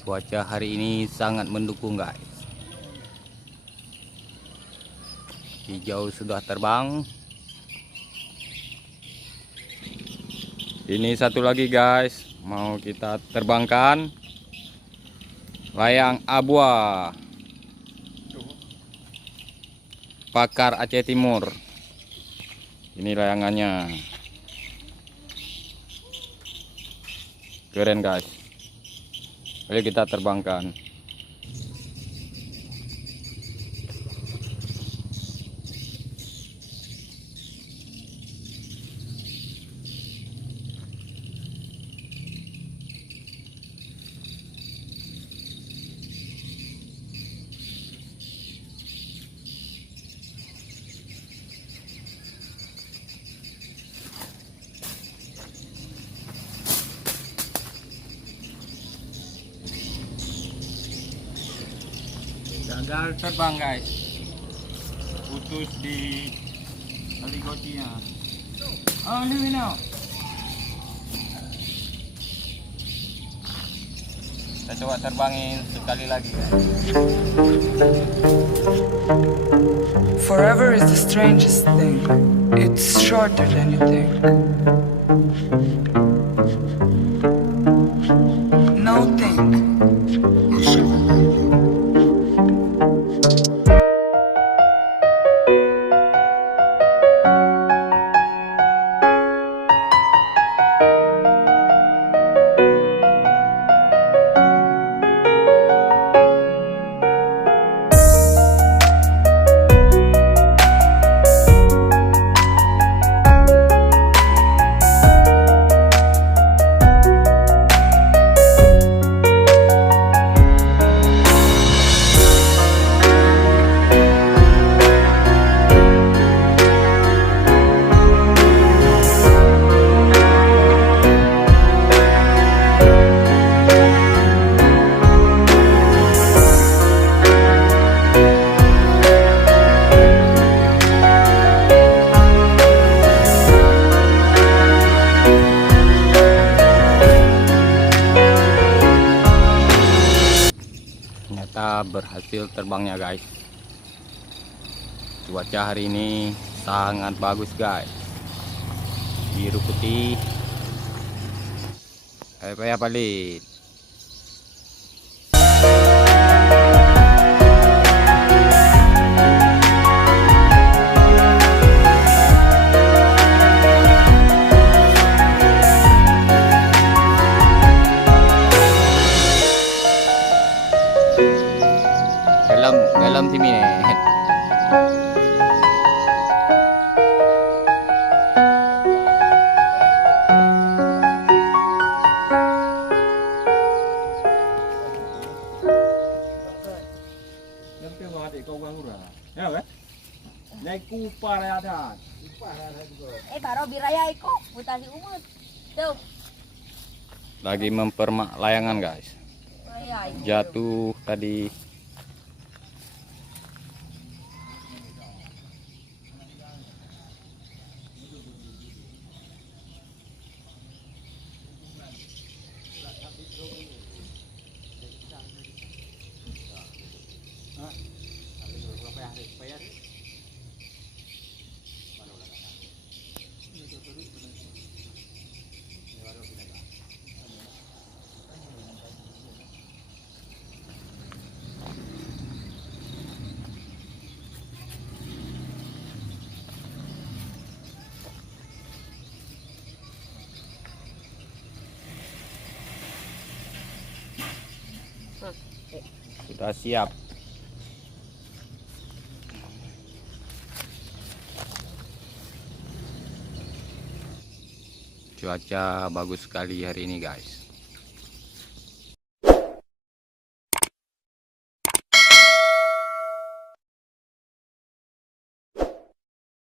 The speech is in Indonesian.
Cuaca hari ini sangat mendukung guys. Hijau sudah terbang. Ini satu lagi guys, mau kita terbangkan layang abua Pakar Aceh Timur. Ini layangannya keren guys. Ayo kita terbangkan. Gagal terbang guys, putus di aligotinya. Oh ini now. Kita coba terbangin sekali lagi guys. Forever is the strangest thing. It's shorter than you think. No think. Ternyata berhasil terbangnya guys. Cuaca hari ini sangat bagus guys, biru putih. Apa ya palit. Dalam sini nih. Karo biraya iko mutasi umut. Tuh. Lagi mempermak layangan guys. Jatuh tadi. Sudah siap. Cuaca bagus sekali hari ini guys.